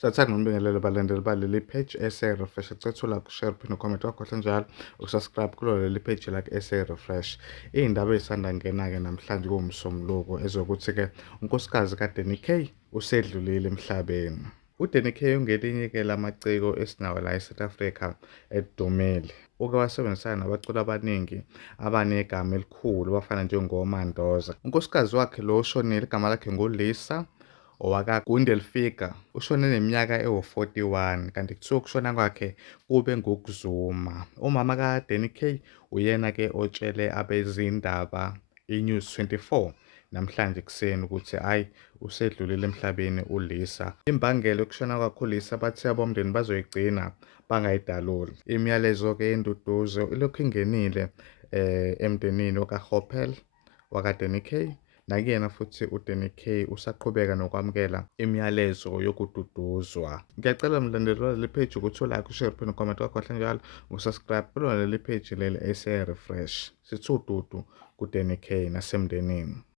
Sathanda ngibingelele balandeli baleli page SA Refresh. Ecethula ukushare uphinde ucomment wakhohle njalo ukusubscribe kulo leli page la SA Refresh. Iy'ndaba ey'sanda ngena-ke namhlanje kuwumsombuluko ezokuthi-ke unkosikazi kaDanny K usedlulile emhlabeni. uDanny K ungelinye-ke lamaciko esinawo la eSouth Africa edumile. Uke wasebenzisana nabaculi abaningi abanegama elikhulu bafana njengoMandoza. Unkosikazi wakhe lo oshonile igama lakhe nguLisa owakaGundel Figure, ushone eneminyaka ewu-41 kanti kuthiwa ukushona kwakhe kube ngokuzuma. Umama kaDanny K uyena-ke otshele abezindaba iNews24 namhlanje ekuseni ukuthi hhayi usedlulile emhlabeni uLisa. Imbangela yokushona kwakhe uLisa bathi abomndeni bazoyigcina bangayidaluli. Imiyalezo-ke yenduduzo ilokhu ingenile emndenini wakaGopael wakaDanny K. Nakuyena futhi uDanny K usaqhubeka nokwamukela imiyalezo yokududuzwa. Ngiyacela mlandeli waleli page ukuthi ulike, ushare, uphinde ucomment wakhohle njalo ukusubscribe kulo leli page leli SA Refresh. Sithi ududu kuDanny K nasemndenini.